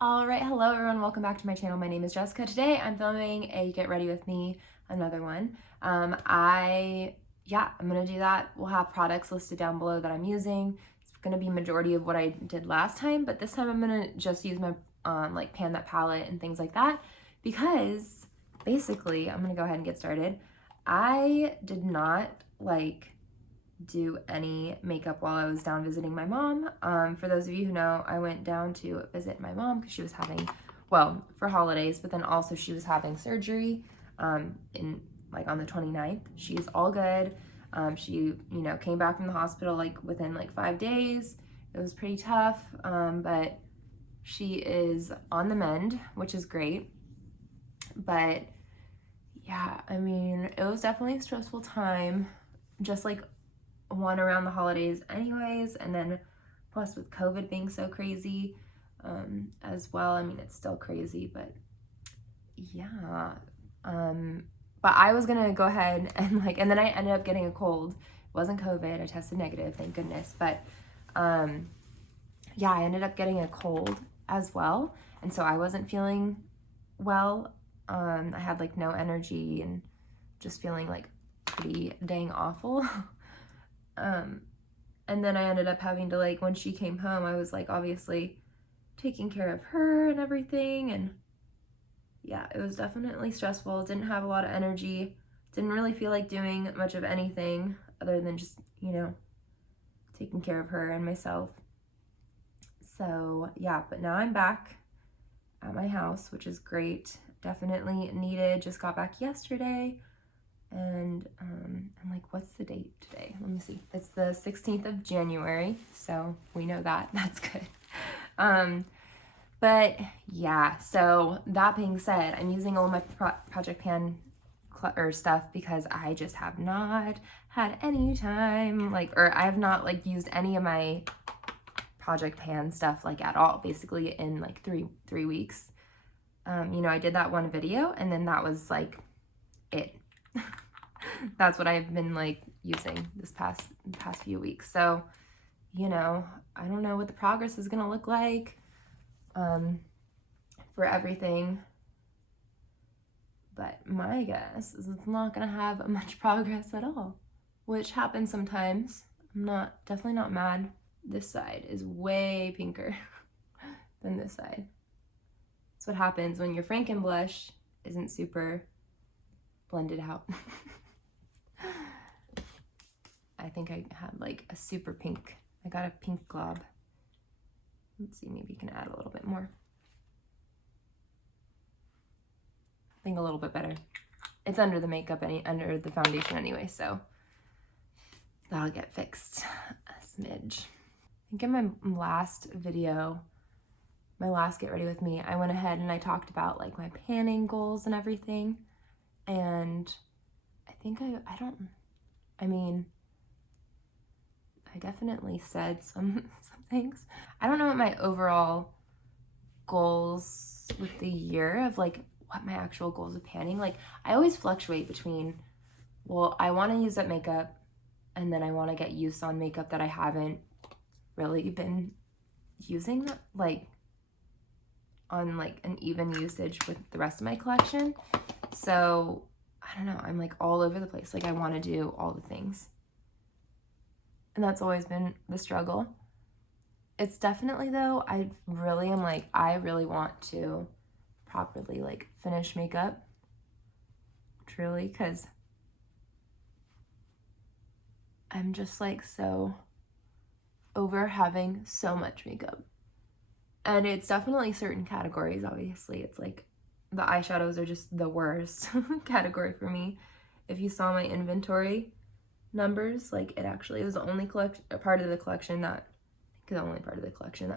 Alright, hello everyone, welcome back to my channel. My name is Jessica. Today I'm filming a get ready with me, another one. I'm gonna do that. We'll have products listed down below that I'm using. It's gonna be majority of what I did last time, but this time I'm gonna just use my like pan that palette and things like that, because basically, I'm gonna go ahead and get started. I did not do any makeup while I was down visiting my mom. For those of you who know, I went down to visit my mom because she was having, well, for holidays, but then also she was having surgery on the 29th. She's all good. She, came back from the hospital within 5 days. It was pretty tough, but she is on the mend, which is great. But yeah, I mean, it was definitely a stressful time, just one around the holidays anyways, and then plus with COVID being so crazy as well. I mean, it's still crazy, but yeah. But I was gonna go ahead and and then I ended up getting a cold. It wasn't COVID, I tested negative, thank goodness. But yeah, I ended up getting a cold as well, and so I wasn't feeling well. I had no energy and just feeling pretty dang awful. And then I ended up having to when she came home, I was obviously taking care of her and everything, and yeah, it was definitely stressful. Didn't have a lot of energy, didn't really feel like doing much of anything other than just, taking care of her and myself. So yeah, but now I'm back at my house, which is great. Definitely needed. Just got back yesterday. And I'm what's the date today? Let me see. It's the 16th of January, so we know that. That's good. But yeah, so that being said, I'm using all my Project Pan stuff because I just have not had any time, or I have not used any of my Project Pan stuff at all, basically in three weeks. I did that one video, and then that was it. That's what I've been using this past few weeks. So, I don't know what the progress is gonna look like for everything, but my guess is it's not gonna have much progress at all, which happens sometimes. I'm definitely not mad. This side is way pinker than this side. That's what happens when your Franken blush isn't super blended out. I think I had a super pink. I got a pink glob. Let's see, maybe you can add a little bit more. I think a little bit better. It's under the makeup, under the foundation anyway, so that'll get fixed a smidge. I think in my last video, my last Get Ready With Me, I went ahead and I talked about my panning goals and everything. And I think I definitely said some things. I don't know what my overall goals with the year of what my actual goals of panning. I always fluctuate between, well, I want to use that makeup, and then I want to get use on makeup that I haven't really been using on an even usage with the rest of my collection. So I don't know, I'm all over the place. I want to do all the things. And that's always been the struggle. It's definitely though, I really am I really want to properly finish makeup. Truly, because I'm just so over having so much makeup. And it's definitely certain categories, obviously. It's the eyeshadows are just the worst category for me. If you saw my inventory numbers, it actually was the only part of the collection that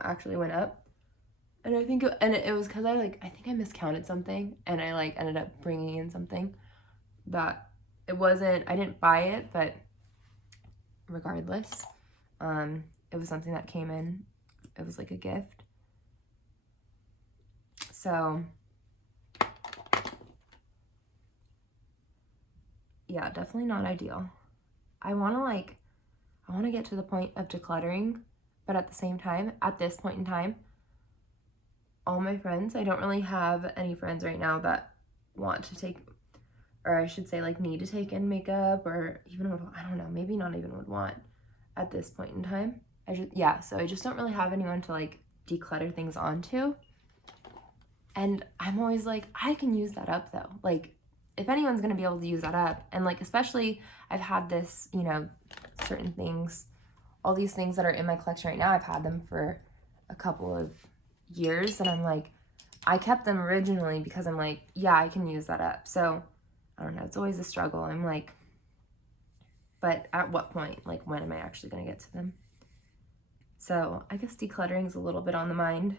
actually went up. And I think it was because I think I miscounted something, and I ended up bringing in something that it wasn't, I didn't buy it, but regardless, it was something that came in. It was a gift. So yeah, definitely not ideal. I want to get to the point of decluttering, but at the same time, at this point in time, all my friends. I don't really have any friends right now that want to take, or I should say like need to take in makeup, or even would, I don't know, maybe not even would want at this point in time. So I just don't really have anyone to like declutter things onto. And I'm always like, I can use that up though. Like, if anyone's gonna be able to use that up, and like, especially I've had this, you know, certain things, all these things that are in my collection right now, I've had them for a couple of years, and I'm like, I kept them originally because I'm like, yeah, I can use that up. So I don't know, it's always a struggle. I'm like, but at what point, like, when am I actually gonna get to them? So I guess decluttering is a little bit on the mind.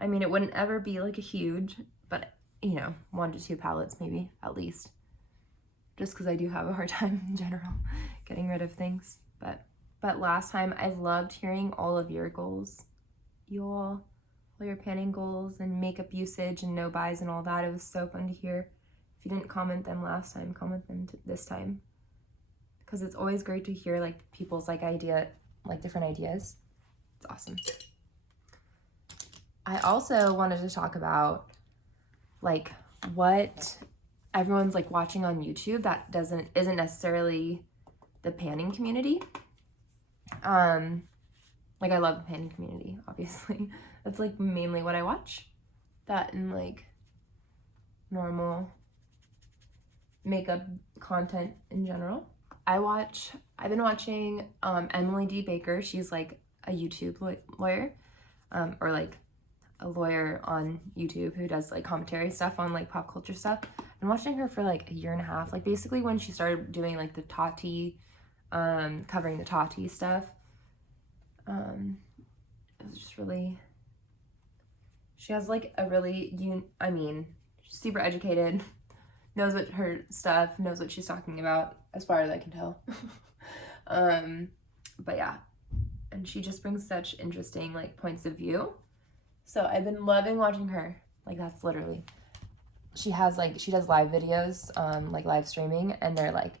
I mean, it wouldn't ever be like a huge, but you know, 1 to 2 palettes maybe, at least. Just because I do have a hard time in general getting rid of things. But last time, I loved hearing all of your goals. All your panning goals and makeup usage and no buys and all that. It was so fun to hear. If you didn't comment them last time, comment them this time. Because it's always great to hear like people's like different ideas. It's awesome. I also wanted to talk about like what everyone's like watching on YouTube that isn't necessarily the panning community. Like I love the panning community, obviously. That's like mainly what I watch. That and like normal makeup content in general. I've been watching Emily D. Baker. She's like a YouTube lawyer, or like a lawyer on YouTube who does like commentary stuff on like pop culture stuff. I've been watching her for like a year and a half. Like basically when she started doing like the Tati, covering the Tati stuff. It was just really, she has like a really, she's super educated, knows what her stuff, knows what she's talking about, as far as I can tell. But yeah, and she just brings such interesting like points of view. So I've been loving watching her. Like that's literally, she does live videos, like live streaming, and they're like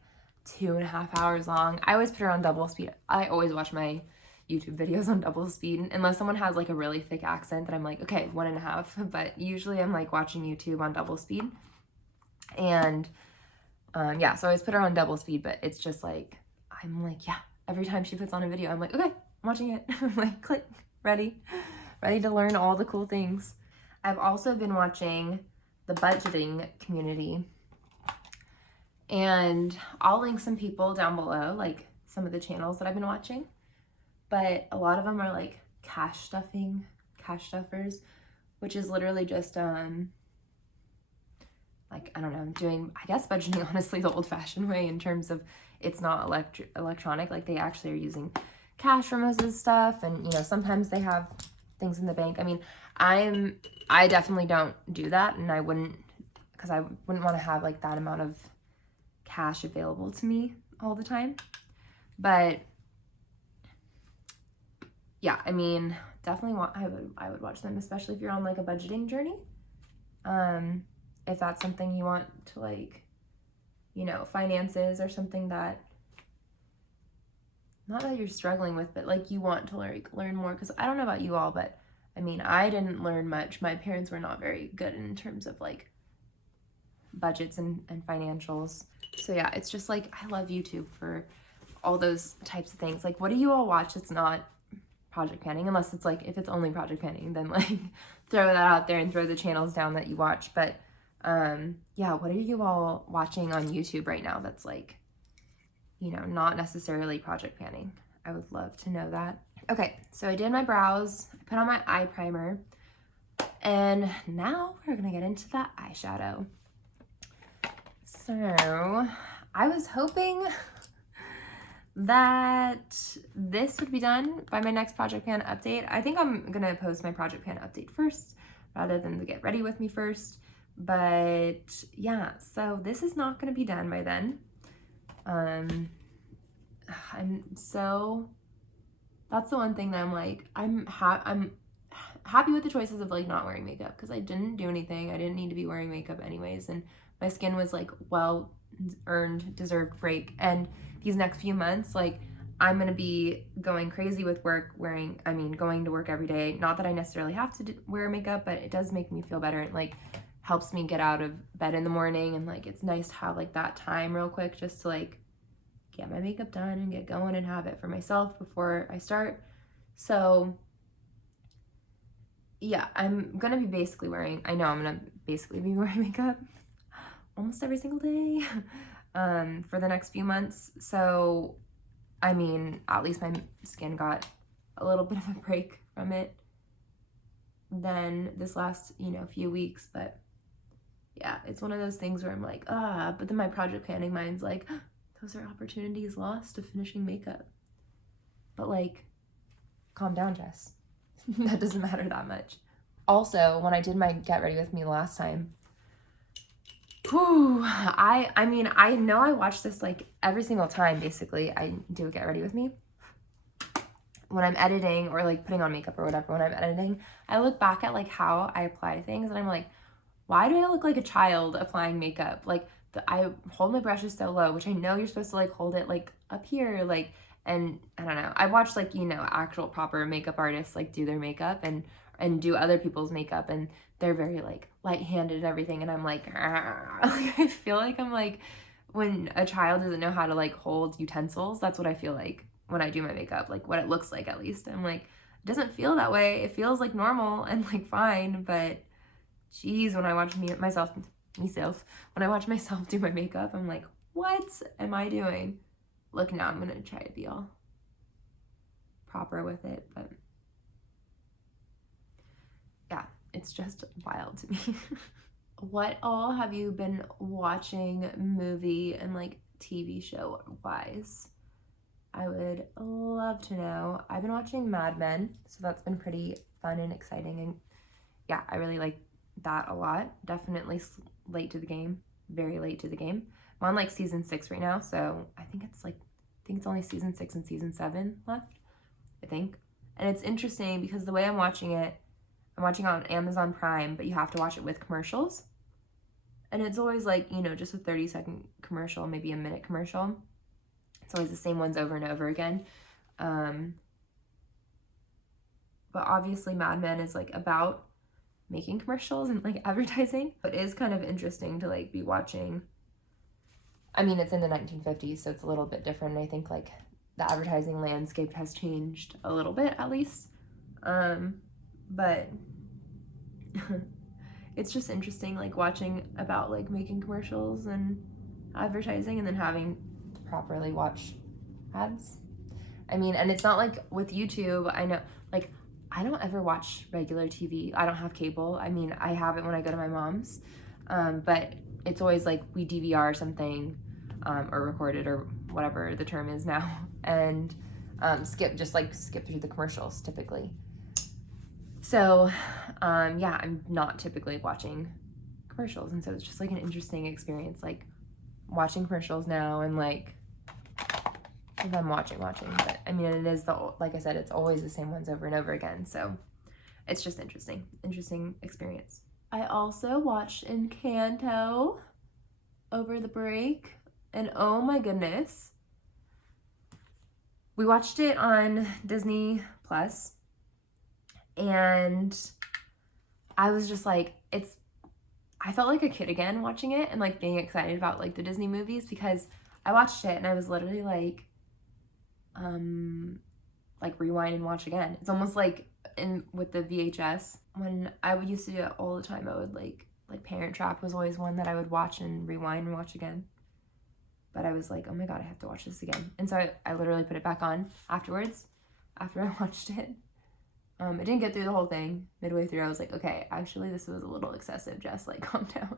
2.5 hours long. I always put her on double speed. I always watch my YouTube videos on double speed, unless someone has like a really thick accent that I'm like, okay, 1.5. But usually I'm like watching YouTube on double speed. And yeah, so I always put her on double speed, but it's just like, I'm like, yeah, every time she puts on a video, I'm like, okay, I'm watching it. I'm like, click, ready to learn all the cool things. I've also been watching the budgeting community, and I'll link some people down below, like some of the channels that I've been watching, but a lot of them are like cash stuffers, which is literally just like, I don't know, doing, I guess, budgeting honestly the old-fashioned way, in terms of it's not electronic. Like they actually are using cash for most of the stuff, and you know, sometimes they have things in the bank. I mean, I definitely don't do that, and I wouldn't, because I wouldn't want to have like that amount of cash available to me all the time. But yeah, I mean, definitely I would watch them, especially if you're on like a budgeting journey. If that's something you want to like, you know, finances or something that, not that you're struggling with, but like you want to learn more. Because I don't know about you all, but I mean, I didn't learn much. My parents were not very good in terms of like budgets and financials. So yeah, it's just like, I love YouTube for all those types of things. Like, what do you all watch that's not project panning? Unless it's like, if it's only project panning, then like throw that out there and throw the channels down that you watch. But yeah, what are you all watching on YouTube right now that's like, you know, not necessarily project panning? I would love to know that. Okay, so I did my brows, I put on my eye primer, and now we're gonna get into the eyeshadow. So I was hoping that this would be done by my next project pan update. I think I'm gonna post my project pan update first rather than the get ready with me first. But yeah, so this is not gonna be done by then. That's the one thing that I'm like, I'm happy with the choices of like not wearing makeup, because I didn't do anything. I didn't need to be wearing makeup anyways, and my skin was like well earned, deserved break. And these next few months, like I'm gonna be going crazy with work, going to work every day. Not that I necessarily have to wear makeup, but it does make me feel better. It like helps me get out of bed in the morning, and like it's nice to have like that time real quick just to like get my makeup done and get going and have it for myself before I start. So yeah, I'm gonna be basically wearing makeup almost every single day for the next few months. So I mean, at least my skin got a little bit of a break from it than this last, few weeks. But yeah, it's one of those things where I'm like, but then my project planning mind's like, those are opportunities lost of finishing makeup. But like, calm down, Jess. That doesn't matter that much. Also, when I did my Get Ready With Me last time, I know I watch this like every single time, basically. I do a Get Ready With Me. When I'm editing or like putting on makeup or whatever, when I'm editing, I look back at like how I apply things and I'm like, why do I look like a child applying makeup? Like I hold my brushes so low, which I know you're supposed to like hold it like up here, like, and I don't know. I watched like, actual proper makeup artists like do their makeup and do other people's makeup, and they're very like light-handed and everything, and I'm like, I feel like I'm like when a child doesn't know how to like hold utensils. That's what I feel like when I do my makeup, like what it looks like at least. I'm like, it doesn't feel that way. It feels like normal and like fine, but geez, when I watch myself do my makeup, I'm like, what am I doing? Look, now I'm gonna try to be all proper with it, but yeah, it's just wild to me. What all have you been watching movie and like TV show wise? I would love to know. I've been watching Mad Men, so that's been pretty fun and exciting, and yeah, I really like that a lot. Definitely late to the game, very late to the game. I'm on like season 6 right now, so I think it's only season 6 and season 7 left, I think. And it's interesting because the way I'm watching it on Amazon Prime, but you have to watch it with commercials. And it's always like, just a 30-second commercial, maybe a minute commercial. It's always the same ones over and over again. But obviously Mad Men is like about making commercials and like advertising. It is kind of interesting to like be watching. I mean, it's in the 1950s, so it's a little bit different. I think like the advertising landscape has changed a little bit at least. But it's just interesting like watching about like making commercials and advertising and then having to properly watch ads. I mean, and it's not like with YouTube, I know like I don't ever watch regular TV. I don't have cable. I mean, I have it when I go to my mom's, but it's always like we DVR something or record it or whatever the term is now, and skip through the commercials typically. So yeah, I'm not typically watching commercials, and so it's just like an interesting experience, like watching commercials now and like if I'm watching, but I mean, it is like I said, it's always the same ones over and over again. So it's just interesting experience. I also watched Encanto over the break, and oh my goodness, we watched it on Disney Plus, and I was just like, I felt like a kid again watching it and like being excited about like the Disney movies, because I watched it and I was literally like rewind and watch again. It's almost like with the VHS, when I would used to do it all the time, I would like Parent Trap was always one that I would watch and rewind and watch again. But I was like, oh my god, I have to watch this again. And so I literally put it back on afterwards, after I watched it. I didn't get through the whole thing. Midway through, I was like, okay, actually, this was a little excessive, Jess, like, calm down.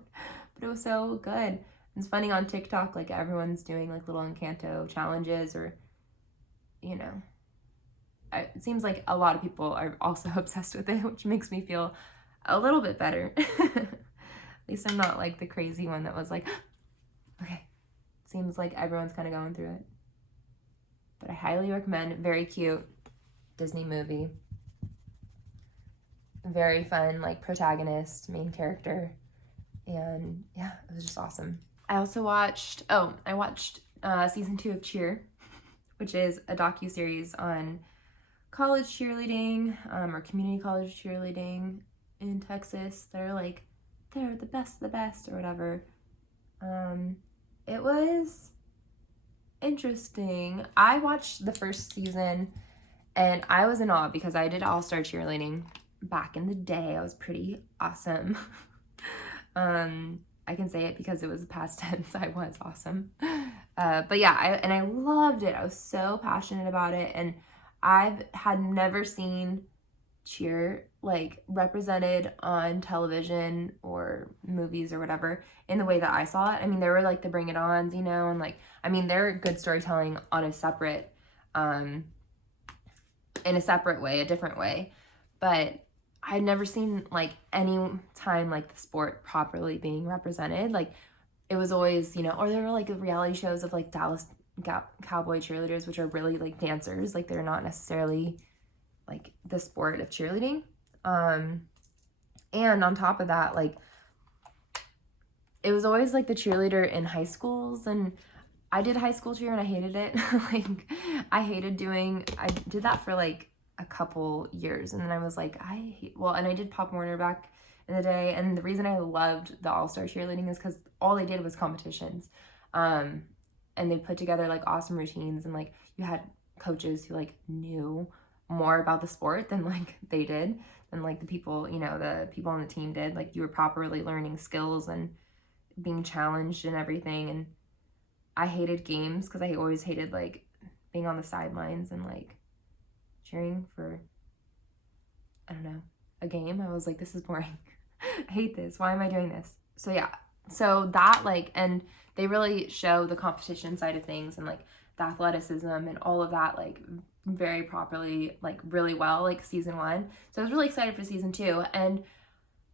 But it was so good. It's funny on TikTok, like, everyone's doing, like, little Encanto challenges or, it seems like a lot of people are also obsessed with it, which makes me feel a little bit better. At least I'm not, like, the crazy one that was like, okay. Seems like everyone's kind of going through it. But I highly recommend. Very cute Disney movie. Very fun, like, protagonist, main character. And yeah, it was just awesome. I also watched, I watched season 2 of Cheer, which is a docuseries on college cheerleading, or community college cheerleading in Texas. They're like, they're the best of the best or whatever. It was interesting. I watched the first season and I was in awe because I did all-star cheerleading back in the day. I was pretty awesome. I can say it because it was past tense. I was awesome. But yeah, I loved it. I was so passionate about it, and had never seen cheer like represented on television or movies or whatever in the way that I saw it. I mean, there were like the Bring It Ons, you know, and like, I mean, they're good storytelling on a separate, in a separate way, a different way. But I'd never seen like any time like the sport properly being represented. Like it was always, you know, or there were like reality shows of like Dallas Cowboy cheerleaders, which are really like dancers. Like they're not necessarily like the sport of cheerleading. And on top of that, like it was always like the cheerleader in high schools, and I did high school cheer and I hated it. Like I did that for like a couple years, and then I was like, and I did Pop Warner back in the day, and the reason I loved the all-star cheerleading is because all they did was competitions, and they put together like awesome routines, and like you had coaches who like knew more about the sport than like they did, than like the people, you know, the people on the team did. Like you were properly learning skills and being challenged and everything. And I hated games because I always hated like being on the sidelines and like cheering for, I don't know, a game. I was like, this is boring. I hate this. Why am I doing this? So yeah, so that like, and they really show the competition side of things and like the athleticism and all of that like very properly, like really well, like season 1. So I was really excited for season 2. And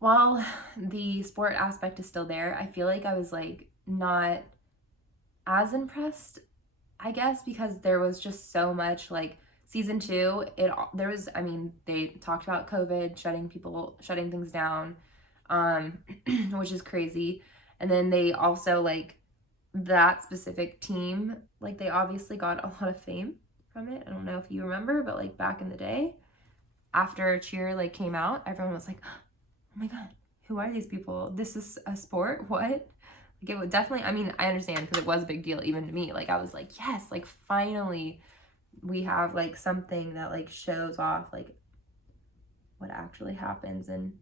while the sport aspect is still there, I feel like I was like not as impressed, I guess, because there was just so much like season 2, I mean, they talked about COVID, shutting things down, which is crazy. And then they also like that specific team, like they obviously got a lot of fame from it. I don't know if you remember, but like back in the day, after cheer like came out, everyone was like, oh my God, who are these people? This is a sport? What? Like it would definitely, I mean, I understand because it was a big deal even to me. Like I was like, yes, like finally we have like something that like shows off like what actually happens. And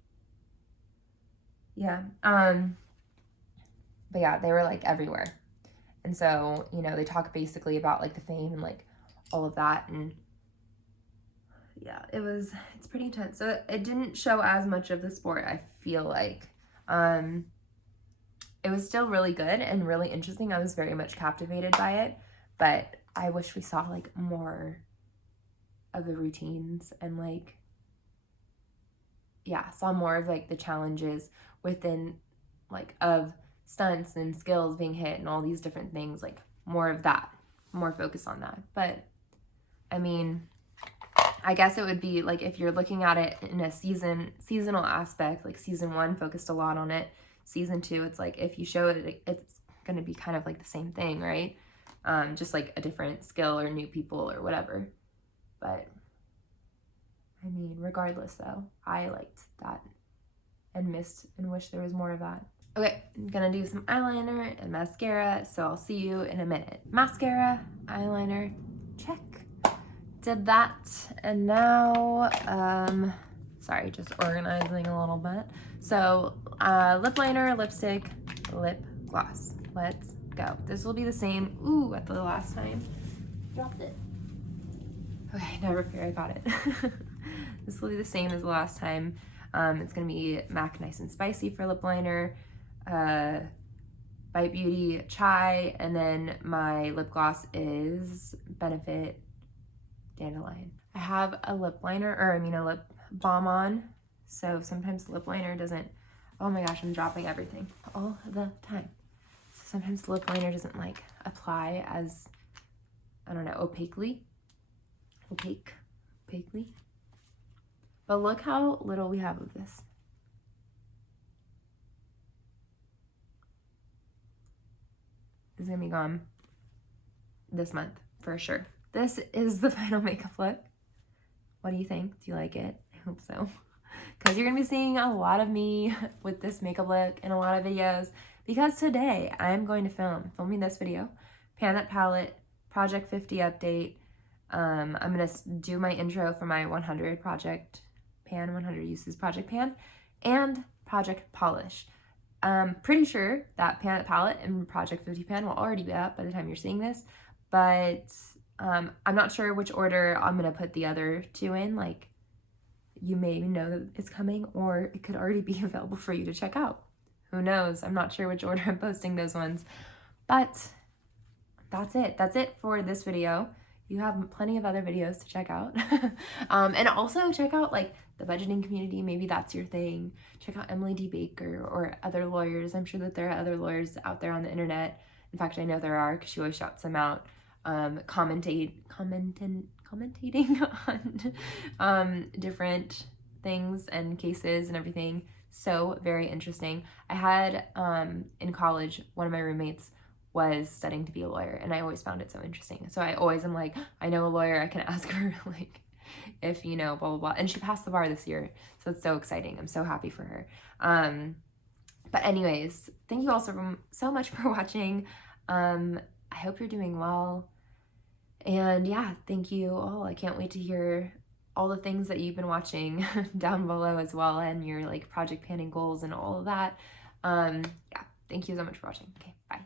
yeah, but yeah, they were like everywhere. And so, you know, they talk basically about like the fame and like all of that. And yeah, it's pretty intense. So it didn't show as much of the sport, I feel like. It was still really good and really interesting. I was very much captivated by it, but I wish we saw like more of the routines and like, yeah, saw more of like the challenges within like of stunts and skills being hit and all these different things, like more of that, more focus on that. But I mean, I guess it would be like if you're looking at it in a seasonal aspect, like season 1 focused a lot on it. Season 2, it's like if you show it, it's going to be kind of like the same thing, right? Just like a different skill or new people or whatever. But I mean, regardless though, I liked that and missed and wish there was more of that. Okay, I'm gonna do some eyeliner and mascara, so I'll see you in a minute. Mascara, eyeliner, check. Did that, and now, sorry, just organizing a little bit. So, lip liner, lipstick, lip gloss. Let's go. This will be the same, at the last time. Dropped it. Okay, never fear, I got it. This will be the same as the last time. It's gonna be MAC Nice and Spicy for lip liner, Bite Beauty Chai, and then my lip gloss is Benefit Dandelion. I have a lip liner, a lip balm on, so sometimes the lip liner doesn't, oh my gosh, I'm dropping everything all the time. So sometimes the lip liner doesn't like apply as, I don't know, opaquely. But look how little we have of this. This is gonna be gone this month for sure. this is the final makeup look. What do you think? Do you like it? I hope so. Because you're going to be seeing a lot of me with this makeup look in a lot of videos. Because today I'm going to filming this video, Pan That Palette, Project 50 update. I'm going to do my intro for my 100 Project Pan, 100 Uses Project Pan, and Project Polish. I'm pretty sure that Pan That Palette and Project 50 Pan will already be up by the time you're seeing this, but I'm not sure which order I'm going to put the other two in. Like, you may know that it's coming, or it could already be available for you to check out. Who knows? I'm not sure which order I'm posting those ones, but that's it. That's it for this video. You have plenty of other videos to check out. And also check out like the budgeting community. Maybe that's your thing. Check out Emily D. Baker or other lawyers. I'm sure that there are other lawyers out there on the internet. In fact, I know there are, because she always shouts them out, commentating on different things and cases and everything. So very interesting. I had in college, one of my roommates was studying to be a lawyer, and I always found it so interesting. So I always am like, I know a lawyer, I can ask her like if you know blah blah blah. And she passed the bar this year, so it's so exciting. I'm so happy for her. But anyways, thank you all so much for watching. I hope you're doing well. And yeah, thank you all. I can't wait to hear all the things that you've been watching down below as well, and your like project panning goals and all of that. Yeah, thank you so much for watching. Okay, bye.